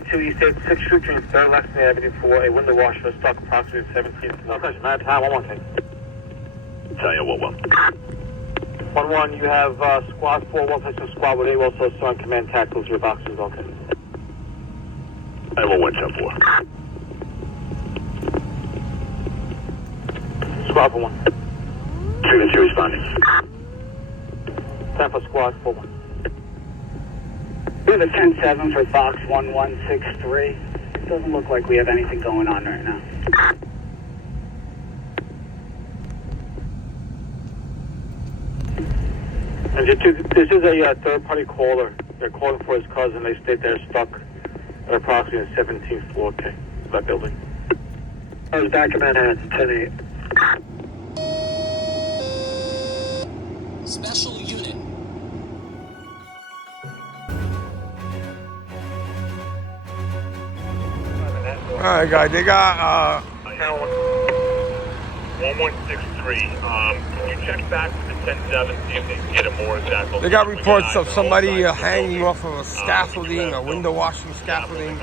22 East 86th Street, 3rd Lexington Avenue for a window washer stuck approximately 17. No question, man. Time 1-1. Tell you what, 1-1, you have squad 4, one person squad with AWOL, so on command tacticals, your boxes, okay. I will 1 10 4. Squad for 1. 3 responding. Time for squad for 1. We have a 10-7 for Fox 1163. It doesn't look like we have anything going on right now. And this is a third-party caller. They're calling for his cousin. They state they're stuck at approximately the 17th floor, okay, that building. I was back in Manhattan, 10-8. Special unit. Alright guys, they got 1163. Can you check back with the 10-7, see if they can get a more exact location? they got reports of somebody hanging off of a scaffolding, a window washing scaffolding.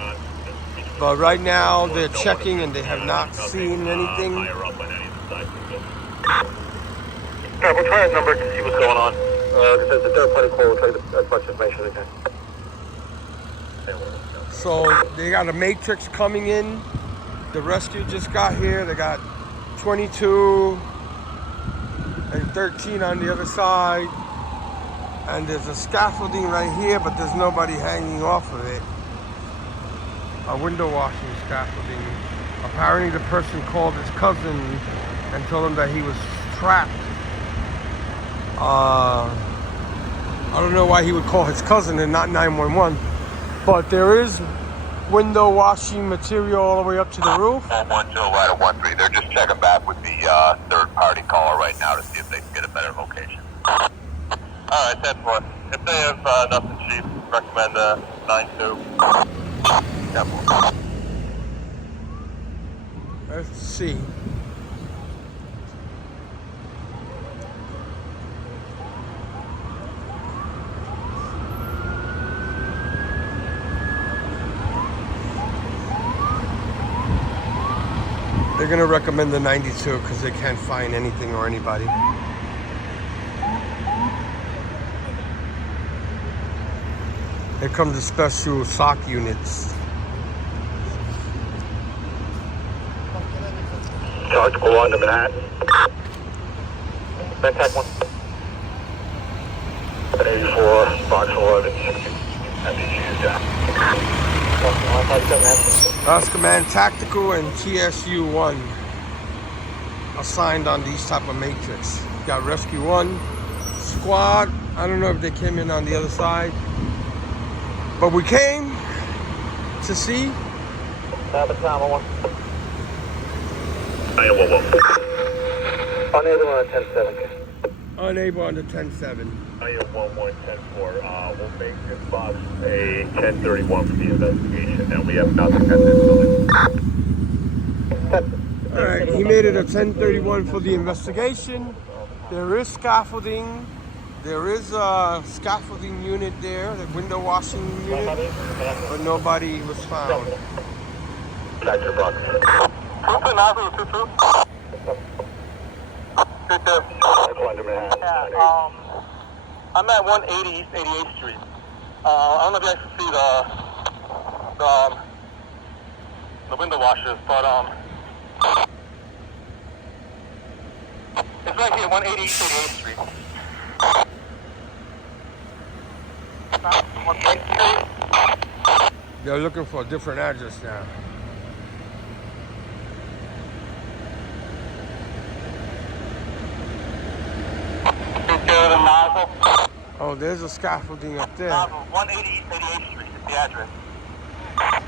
But right now they're checking and they have not seen anything. Alright, we'll try a number to see what's going on. Because it's a third-party call, we'll try to get as much information as we can. So they got a matrix coming in. The rescue just got here. They got 22 and 13 on the other side. And there's a scaffolding right here, but there's nobody hanging off of it. A window washing scaffolding. Apparently the person called his cousin and told him that he was trapped. I don't know why he would call his cousin and not 911. But there is window washing material all the way up to the roof. 12 right at 13. They're just checking back with the third-party caller right now to see if they can get a better location. All right, 10-4. If they have nothing cheap, recommend 9-2. 10-4. Let's see. They're gonna recommend the 92 because they can't find anything or anybody. Here come the special SOC units. Charge, go on to Manhattan. Manhattan 1. 84, Fox 11. That's Command Tactical and TSU-1 assigned on these type of matrix. Got Rescue 1 squad. I don't know if they came in on the other side, but we came to see. Unable on 10-7. Unable on the 10-7. I have 11-10-4. We'll make this box a 1031 for the investigation, and we have nothing at this building. All right, he made it a 1031 for the investigation. There is scaffolding. There is a scaffolding unit there, the window washing unit, but nobody was found. Back to the box. I'm at 180 East 88th Street. I don't know if you guys can see the window washers, but it's right here, 180 East 88th Street. They're looking for a different address now. Oh, there's a scaffolding up there. 180 East 88th Street is the address.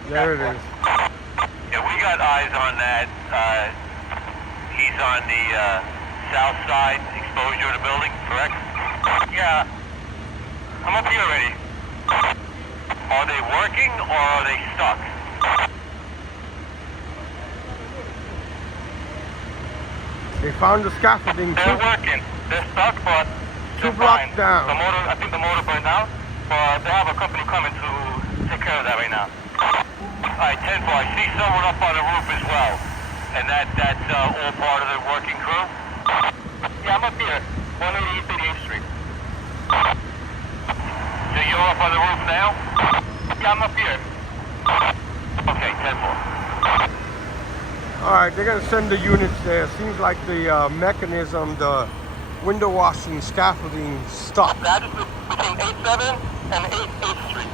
There it is. Yeah, we got eyes on that. He's on the south side exposure of the building, correct? Yeah. I'm up here already. Are they working or are they stuck? They found the scaffolding They're working. They're stuck, but two blocks down. I think the motor burned out, but they have a company coming to take care of that right now. Alright, 10-4, I see someone up on the roof as well. And that's all part of the working crew? Yeah, I'm up here. 188 88th Street. So you're up on the roof now? Yeah, I'm up here. Okay, 10-4. All right, they're gonna send the units there. Seems like the mechanism, the window washing scaffolding stuck. That is between 87 and 8th Street.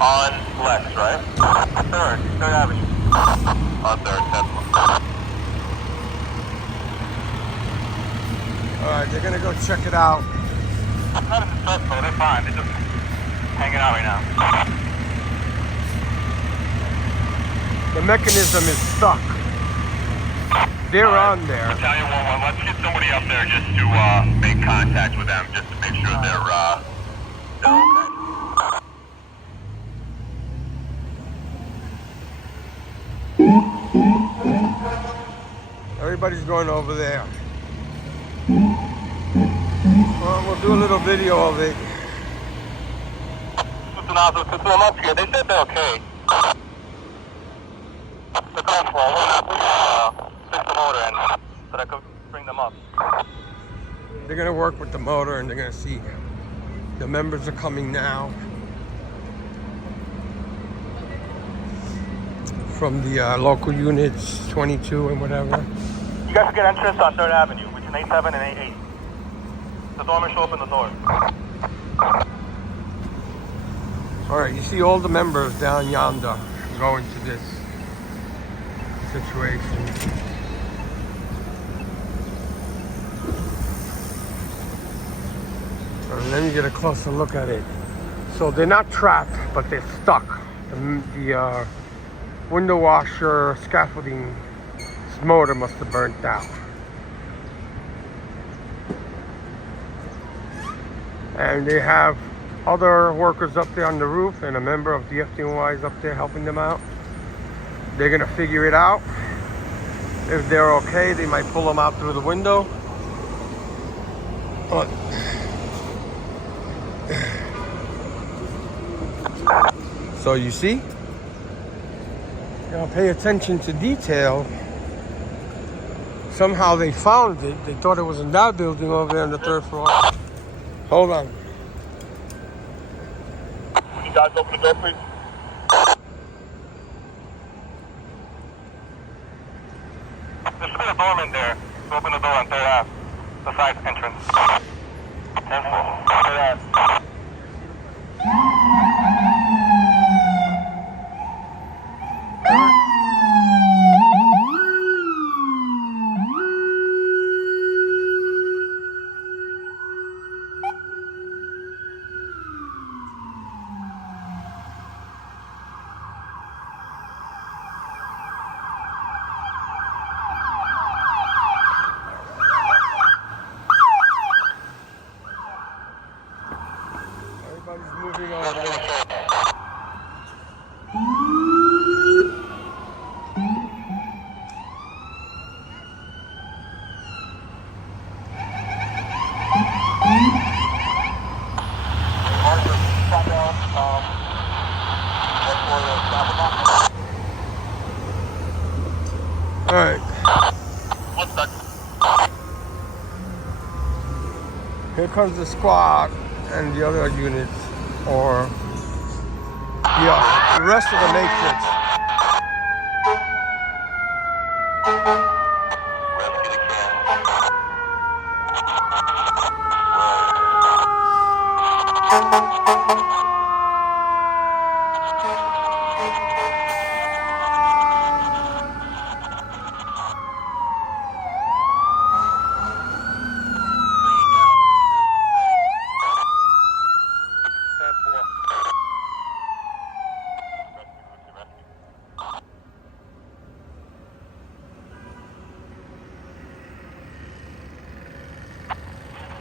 On Lex, right? 3rd Avenue. On 3rd, 10-4. All right, they're gonna go check it out. Not in the distress though, they're fine. They're just hanging out right now. The mechanism is stuck. They're on there. Battalion 1-1, let's get somebody up there just to make contact with them, just to make sure they're okay. Everybody's going over there. Well, we'll do a little video of it. Put them up here. They said they're okay. They're going for fix the motor and so that I could bring them up. They're gonna work with the motor and they're gonna see the members are coming now from the local units, 22 and whatever. You guys can get entrance on 3rd Avenue between 87 and 88. The doorman should open the door. All right, you see all the members down yonder going to this situation. Let me get a closer look at it. So they're not trapped, but they're stuck. The window washer scaffolding motor must have burnt out. And they have other workers up there on the roof and a member of the FDNY is up there helping them out. They're gonna figure it out. If they're okay, they might pull them out through the window. But so you see, you know, pay attention to detail. Somehow they found it. They thought it was in that building over there on the 3rd floor. Hold on. You guys open the door, please? There should be a doorman there. Open the door on 3rd Ave. The side entrance. 10-4. 3rd Ave. Everybody's moving over there. All right. What's that? Here comes the squad and the other units, or the rest of the matrix.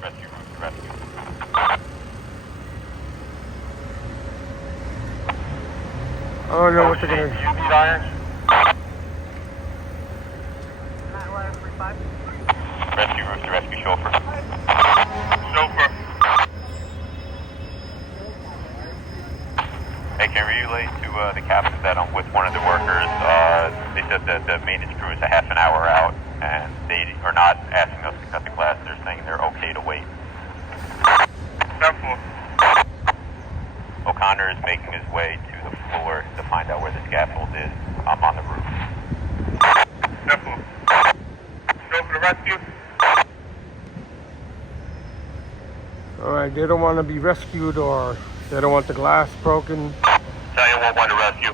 Rescue the rescue. I don't know what they're gonna. You need irons? Rescue roof to rescue chauffeur. Chauffeur. Hey, can relay the captain that I'm with one of the workers. They said that the maintenance crew is a half an hour out, and they are not asking us to cut the glass. They're saying they're okay to wait. 10-4. O'Connor is making his way to the floor to find out where the scaffold is. I'm on the roof. 10-4. Go for the rescue. All right, they don't want to be rescued, or they don't want the glass broken. Tell you 1-1 to rescue.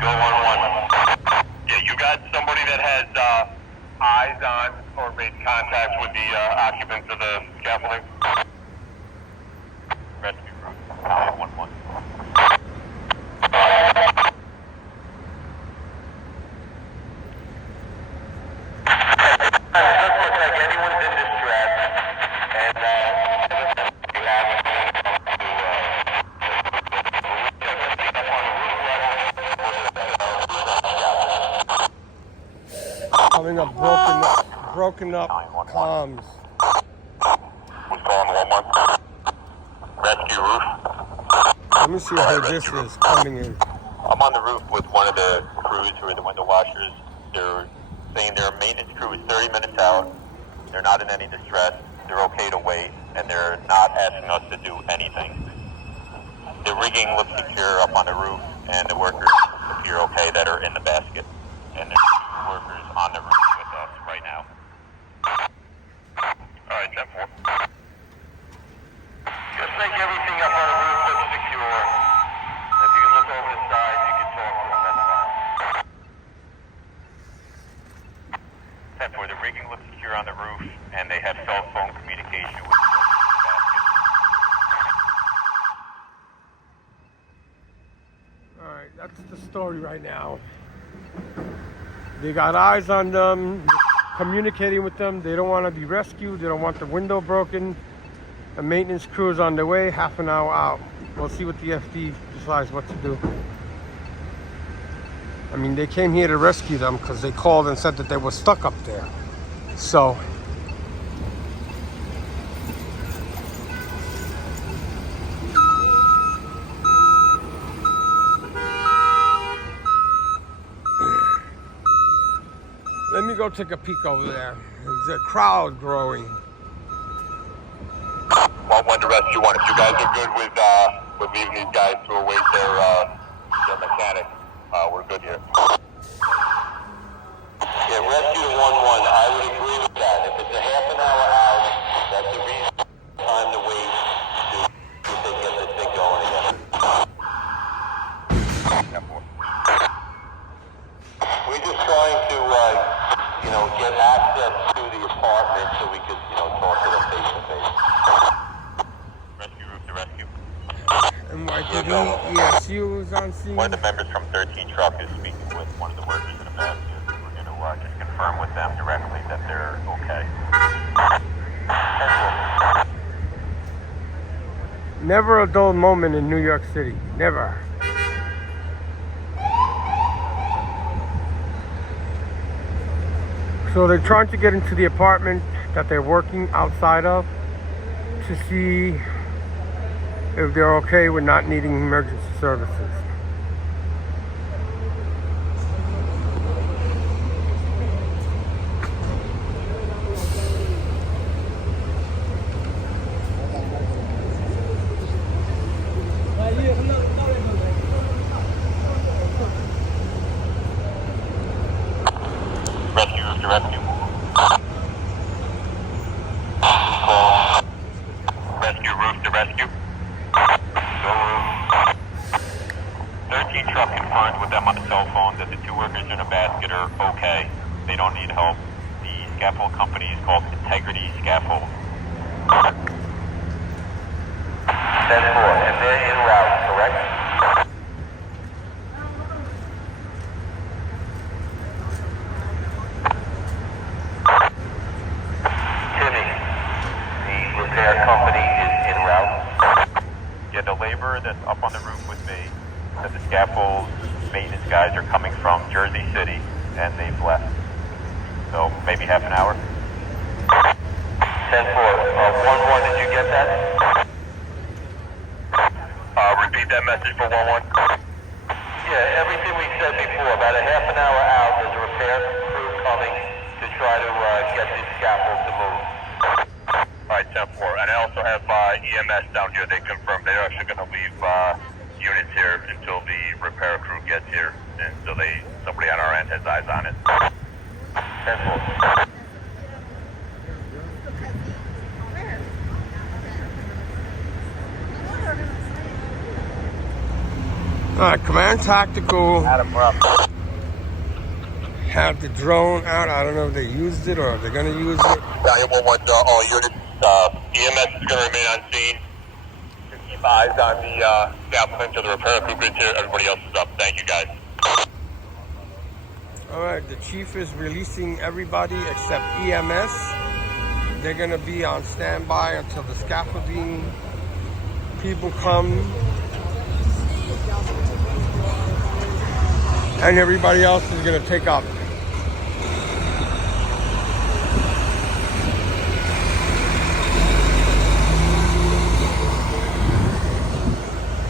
Go 1-1. Yeah, you got somebody that has eyes on or made contact with the occupants of the scaffolding? Rescue group. Tell you 1-1. Coming up broken up comms. Who's calling 1-1? Rescue roof. Let me see who this is coming in. I'm on the roof with one of the crews who are the window washers. They're saying their maintenance crew is 30 minutes out. They're not in any distress. They're okay to wait, and they're not asking us to do anything. The rigging looks secure up on the roof, and the workers appear okay that are in the basket. And there's 2 workers on the roof with us right now. Alright, 10-4. Just make everything up on the roof looks secure. If you can look over the side, you can talk to them, that's fine. 10-4, the rigging looks secure on the roof, and they have cell phone communication with the workers in the basket. All right, that's the story right now. They got eyes on them, communicating with them. They don't want to be rescued. They don't want the window broken. The maintenance crew is on their way, half an hour out. We'll see what the FD decides what to do. I mean, they came here to rescue them because they called and said that they were stuck up there. So, let me go take a peek over there. There's a crowd growing. 1-1 to rescue 1. If you guys are good with leaving these guys to await their mechanic, we're good here. Yeah, rescue to 1-1. I would agree with that. If it's a half an hour out, that's a reasonable time to wait to see if they get this thing going again. We're just trying to, get access to the apartment so we could, talk to them face to face. Rescue roof to rescue. NYPD, ESU is on scene. One of the members from 13 Truck is speaking with one of the workers in the basket. We're going to just confirm with them directly that they're okay. Never a dull moment in New York City. Never. So they're trying to get into the apartment that they're working outside of to see if they're okay with not needing emergency services. Rescue roof to rescue. Rescue roof to rescue. 13 Truck confirmed with them on the cell phone that the 2 workers in a basket are okay. They don't need help. The scaffold company is called Integrity Scaffold. 10-4, and they're en route, correct? Timmy, the repair company is en route. Yeah, the laborer that's up on the roof with me said the scaffold maintenance guys are coming from Jersey City, and they've left. So maybe half an hour. 10-4, 1-1, did you get that? Repeat that message for 1-1. Yeah, everything we said before. About a half an hour out, there's a repair crew coming to try to get these scaffolds to move. All right, 10-4. And I also have EMS down here. They confirmed they're actually going to leave units here until the repair crew gets here. And so somebody on our end has eyes on it. 10-4. Alright, Command Tactical Adam, we're up. have the drone out. I don't know if they used it or if they're going to use it. Valiant 1-1 to all units. EMS is going to remain on scene. Just keep eyes on the scaffolding until the repair crew gets here. Everybody else is up. Thank you, guys. Alright, the chief is releasing everybody except EMS. They're going to be on standby until the scaffolding people come. And everybody else is going to take up.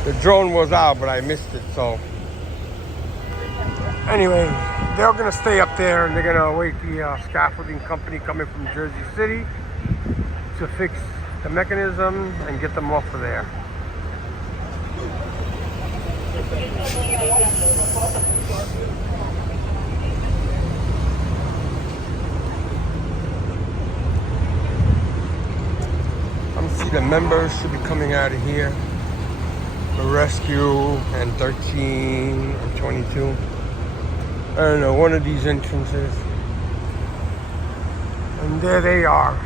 The drone was out, but I missed it, so. Anyway, they're going to stay up there and they're going to await the scaffolding company coming from Jersey City to fix the mechanism and get them off of there. See, the members should be coming out of here. The rescue and 13 and 22. I don't know, one of these entrances. And there they are.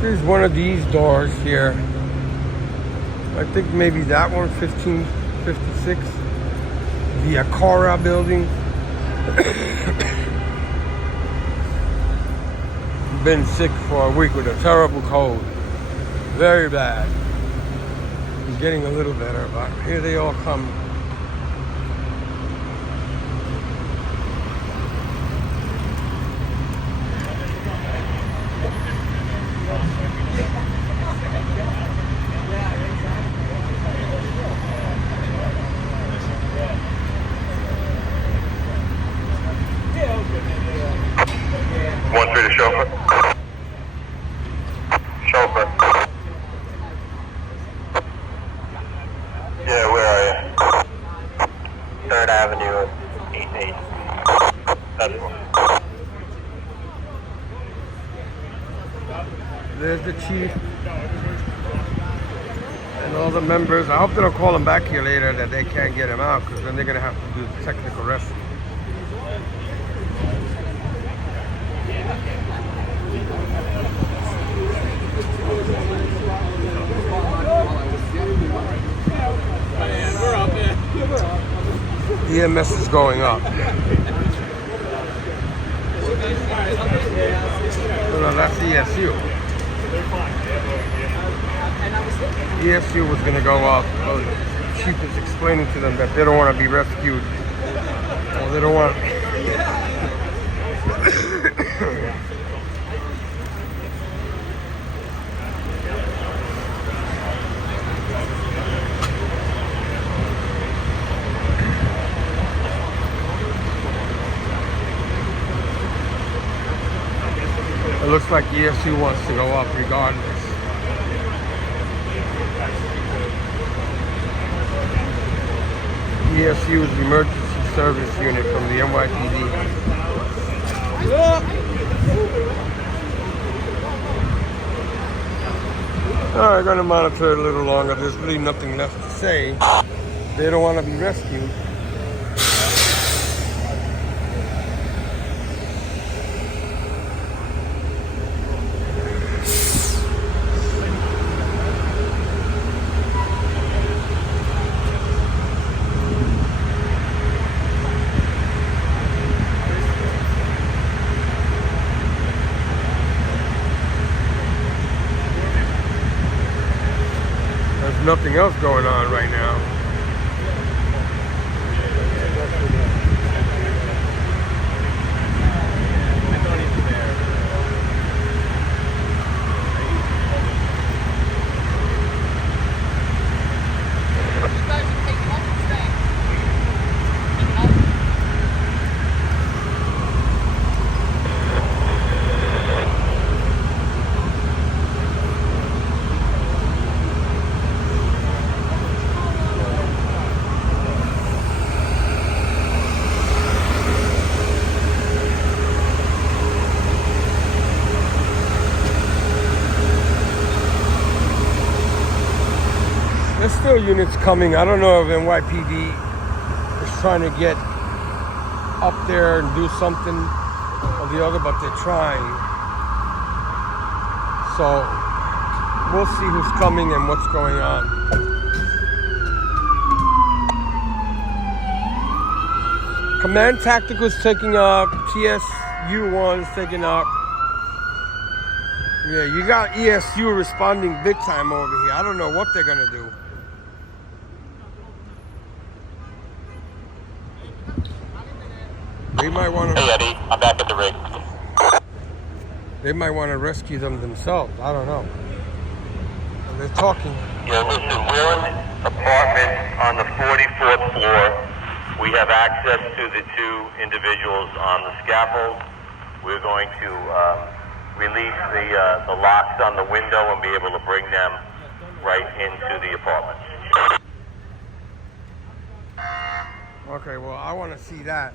Here's one of these doors here. I think maybe that one, 1556. The Akara building. Been sick for a week with a terrible cold. Very bad. I'm getting a little better, but here they all come. The chauffeur. Chauffeur. Yeah, where are you? 3rd Avenue, 8-8. That's one. There's the chief and all the members. I hope they don't call him back here later that they can't get him out, because then they're going to have to do technical rescue. EMS is going up. No, that's ESU. ESU was going to go up. Oh, the chief is explaining to them that they don't want to be rescued. Well, they don't want. It looks like ESU wants to go up regardless. ESU is the emergency service unit from the NYPD. Alright, going to monitor it a little longer. There's really nothing left to say. They don't want to be rescued. nothing else going on right now. There's still units coming. I don't know if NYPD is trying to get up there and do something or the other, but they're trying. So we'll see who's coming and what's going on. Command Tactical's taking up. TSU-1 is taking up. Yeah, you got ESU responding big time over here. I don't know what they're gonna do. They might want to. Hey Eddie, I'm back at the rig. They might want to rescue them themselves. I don't know. They're talking. Yeah, listen, we're in an apartment on the 44th floor. We have access to the two individuals on the scaffold. We're going to release the locks on the window and be able to bring them right into the apartment. Okay, well, I want to see that.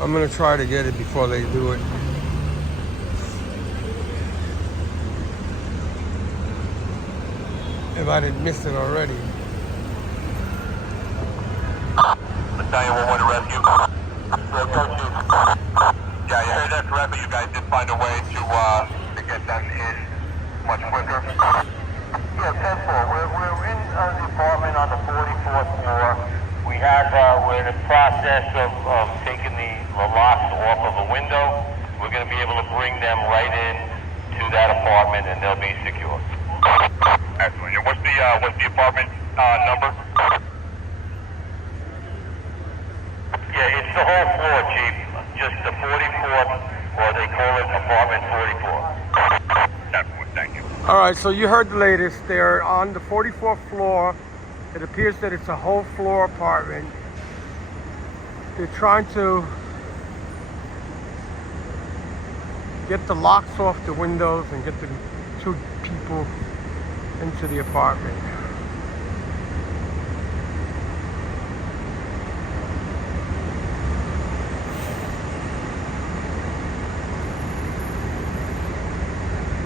I'm going to try to get it before they do it. If I didn't miss it already. Battalion 1-1 to rescue. Yeah, you heard that correctly. You guys did find a way to get them in much quicker. Yeah, 10-4. We're in the apartment on the 44th floor. We're in the process of taking the locks off of the window. We're going to be able to bring them right in to that apartment, and they'll be secure. Excellent. And what's the apartment number? Yeah, it's the whole floor, Chief. Just the 44th, or they call it apartment 44. Excellent. Thank you. All right, so you heard the latest. They're on the 44th floor. It appears that it's a whole floor apartment. They're trying to get the locks off the windows and get the two people into the apartment.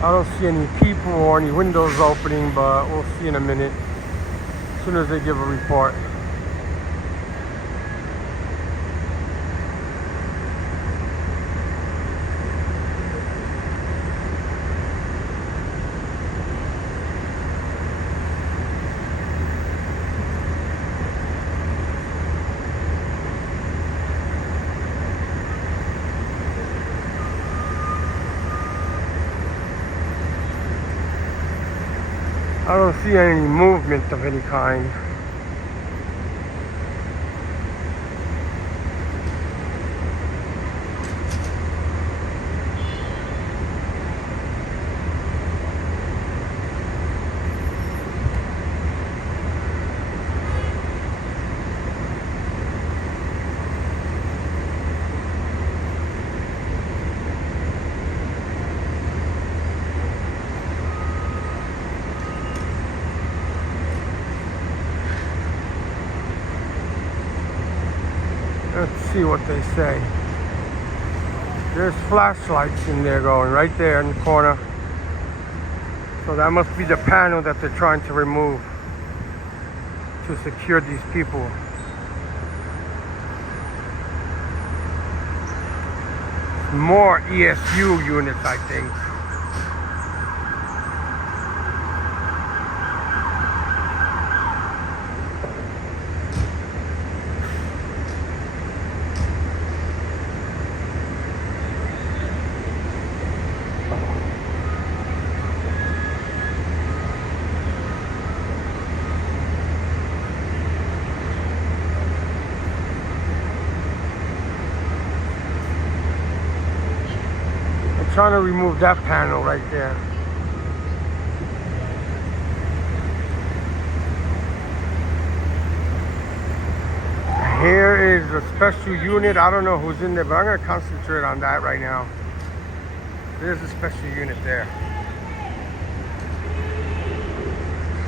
I don't see any people or any windows opening, but we'll see in a minute as soon as they give a report. I don't see any movement of any kind. Let's see what they say. There's flashlights in there going right there in the corner. So that must be the panel that they're trying to remove to secure these people. More ESU units, I think. trying to remove that panel right there. Here is a special unit. I don't know who's in there, but I'm going to concentrate on that right now. There's a special unit there.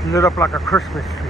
Lit up like a Christmas tree.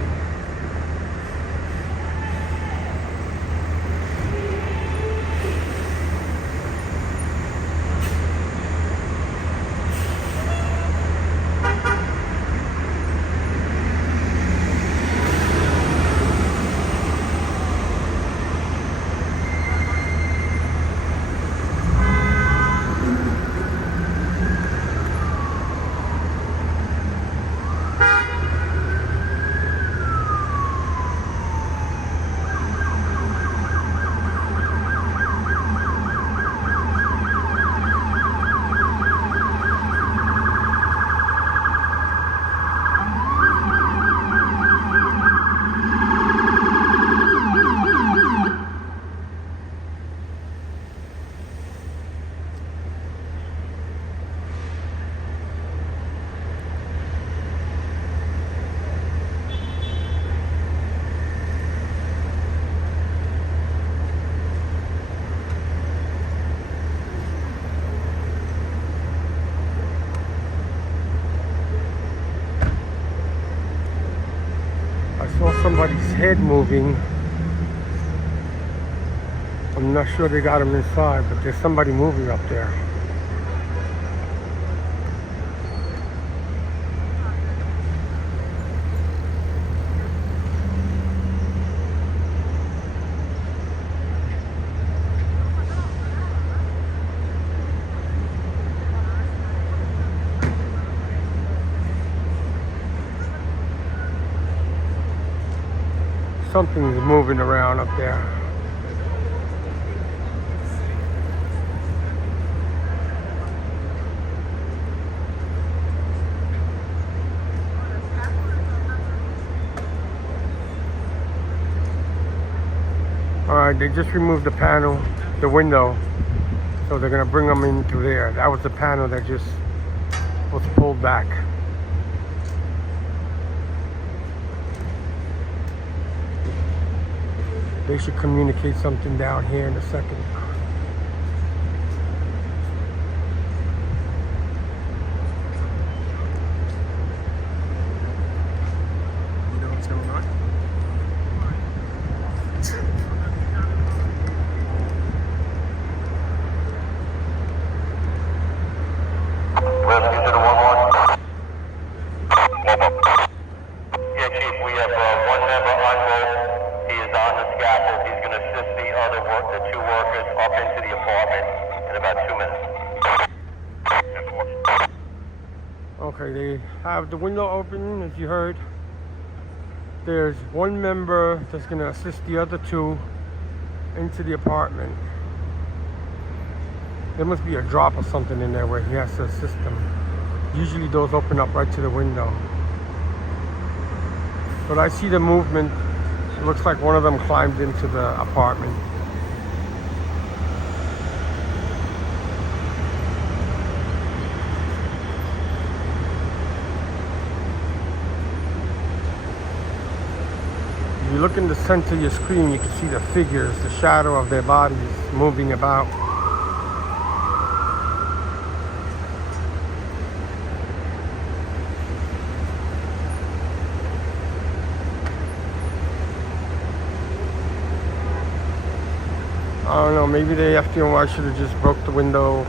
Somebody's head moving. I'm not sure they got him inside, but there's somebody moving up there. Something's moving around up there. Alright, they just removed the panel, the window, so they're gonna bring them into there. That was the panel that just was pulled back. They should communicate something down here in a second. You know what's going on? Rescue to the 1-1. Yeah, Chief, we have one member on roll. He is on the scaffold. He's going to assist the two workers up into the apartment in about 2 minutes. Okay, they have the window open, as you heard. There's one member that's going to assist the other two into the apartment. There must be a drop or something in there where he has to assist them. Usually those open up right to the window. But I see the movement. It looks like one of them climbed into the apartment. If you look in the center of your screen, you can see the figures, the shadow of their bodies moving about. I don't know, maybe the FDNY should have just broke the window,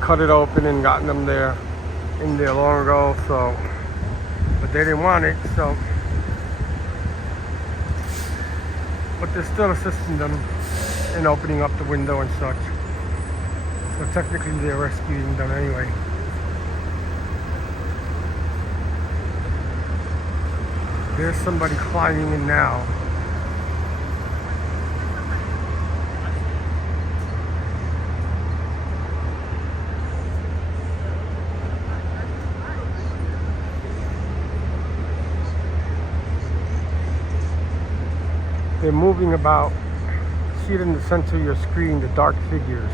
cut it open and gotten them there, in there long ago, so, but they didn't want it, so. But they're still assisting them in opening up the window and such. So technically they're rescuing them anyway. There's somebody climbing in now. They're moving about. See it in the center of your screen, the dark figures.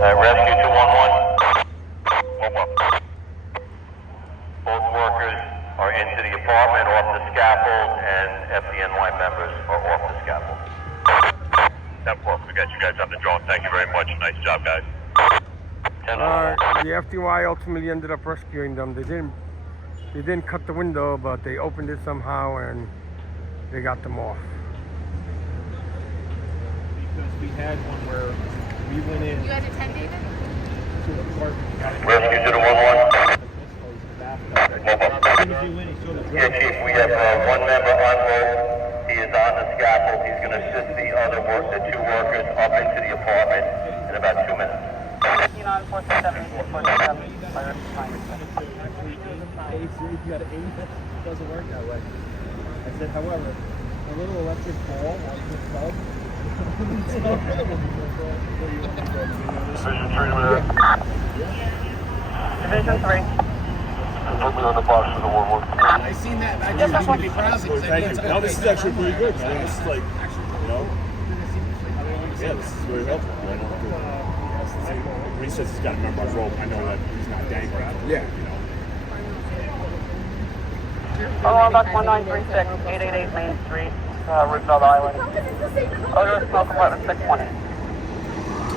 Rescue 211. Both workers are into the apartment off the scaffold, and Fdny members are off the scaffold. 10-4, we got you guys on the drone. Thank you very much. Nice job, guys. 10-4. The Fdny ultimately ended up rescuing them. They didn't cut the window, but they opened it somehow and they got them off. Because we had one where we went in You guys attend, David? to the apartment. Rescue to the 1-1. As soon as you went, he saw the Yeah, drone. Chief, we have one member on roll. He is on the scaffold. He's going to assist the two workers up into the apartment in about 2 minutes. Actually, you got to aim it. It doesn't work that way. I said, however, a little electric ball on the club. Division 3 to there. Division 3. Put me on the box for the 1-1. I seen that. I just want to be browsing. Thank you. No, this is actually pretty good. I mean, this is like, you know, yeah, this is very helpful. I don't know. When he says he's got a member on rope, I know that he's not dangling. Yeah. You know. Oh, box 1936, 888 Main Street, Roosevelt Island. Odor smoke apartment 620.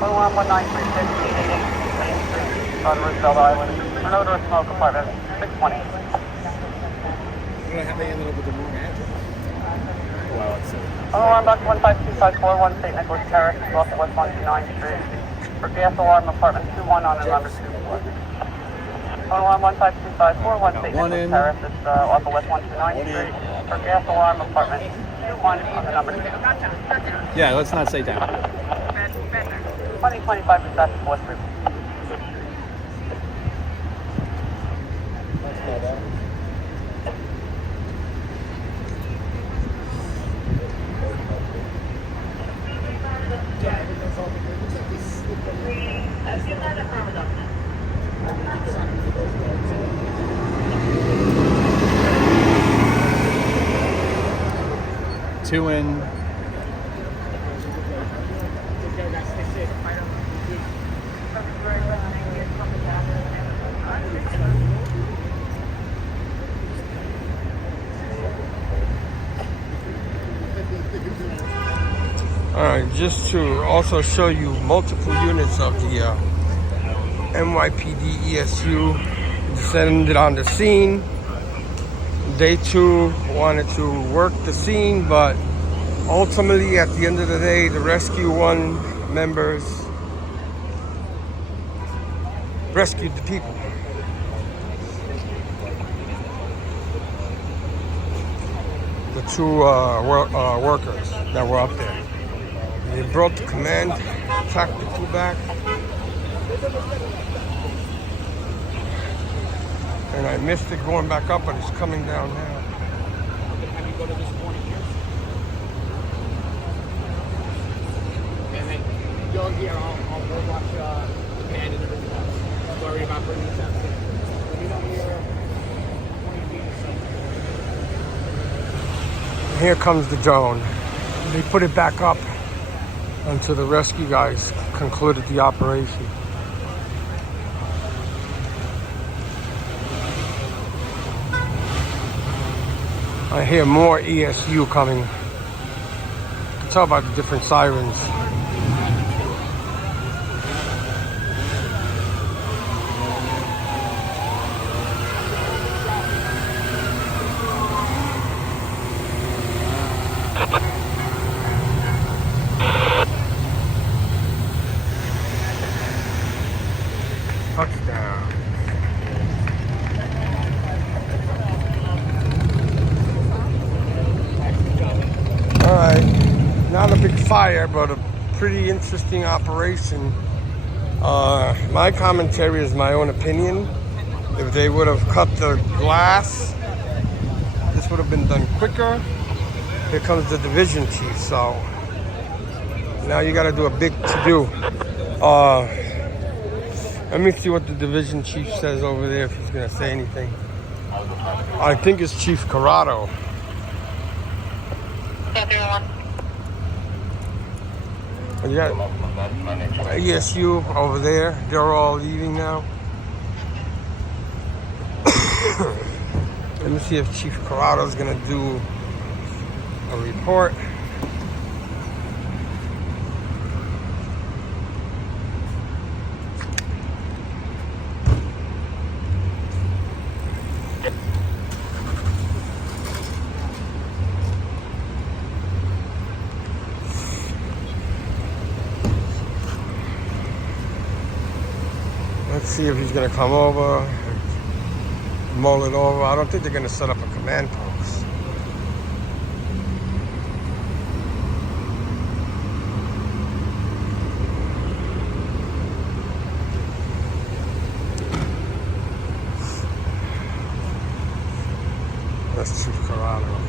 1936, 888 Main Street, Roosevelt Island. An odor smoke apartment 620. I don't know how they ended up with the wrong address. Well, it's Alarm box 15241, St. Nicholas Terrace, off of West 129th Street. For gas alarm apartment 21 on the number 2 floor. Alarm 15241, St. Nicholas Terrace, it's off of West 129th Street. For gas alarm apartment 21 on the number 2. Yeah, let's not say that. 2025 Dispatch 4-3. Two in. Alright, just to also show you multiple units of the NYPD ESU descended on the scene. They too wanted to work the scene, but ultimately at the end of the day, the Rescue 1 members rescued the people. The two workers that were up there. They brought the command, tracked the two back. And I missed it going back up, but it's coming down now. Have you go to this morning here? And then go here, I'll go watch the band and everything else. Don't worry about bringing this out. We don't hear 20 feet or something. Here comes the drone. They put it back up until the rescue guys concluded the operation. I hear more ESU coming. You can tell by the different sirens. Touchdown. Alright, not a big fire, but a pretty interesting operation. My commentary is my own opinion. If they would have cut the glass, this would have been done quicker. Here comes the division chief, so now you got to do a big to-do. Let me see what the division chief says over there, if he's going to say anything. I think it's Chief Corrado. You got ESU over there. They're all leaving now. Let me see if Chief Corrado's gonna do a report. Let's see if he's gonna come over, mull it over. I don't think they're gonna set up a command post. That's Chief Corrado.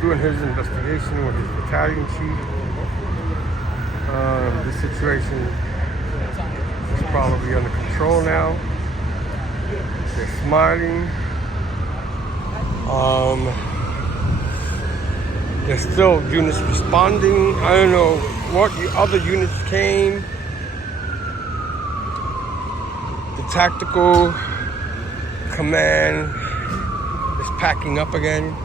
Doing his investigation with his battalion chief. This situation is probably under control now. They're smiling. There's still units responding. I don't know what other units came. The tactical command is packing up again.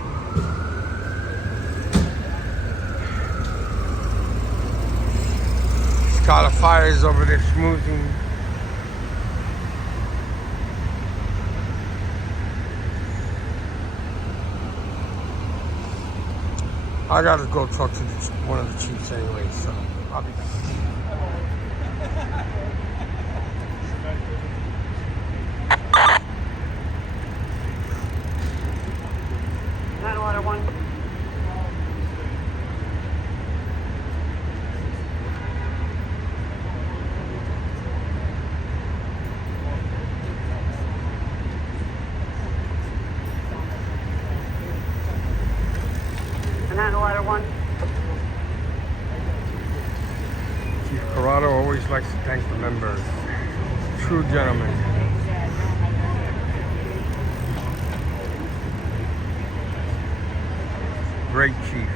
Scala Fire is over there smoothing. I gotta go talk to one of the chiefs anyway, so I'll be back. Chief Corrado always likes to thank the members. True gentleman. Great chief.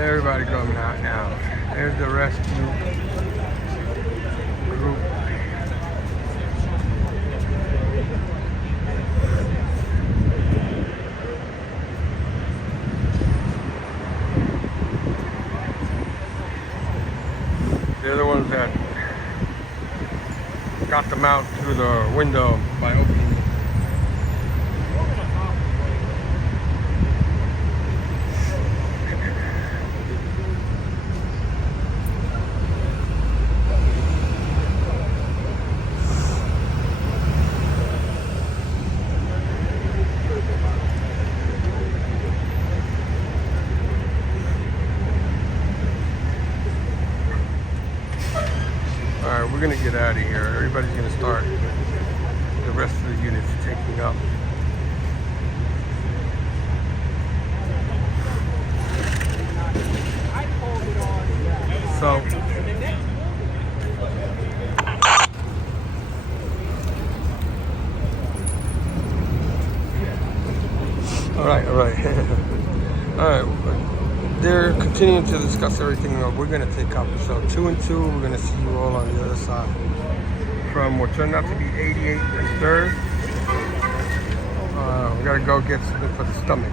Everybody coming out now. There's the rescue group. They're the ones that got them out through the window by opening. All right, we're gonna get out of here. Everybody's gonna start. The rest of the units taking up. So. All right. All right. They're continuing to discuss everything. We're gonna take up. So 2 and 2. We're gonna see you all on the other side. From what turned out to be 88 and 3rd. We gotta go get something for the stomach.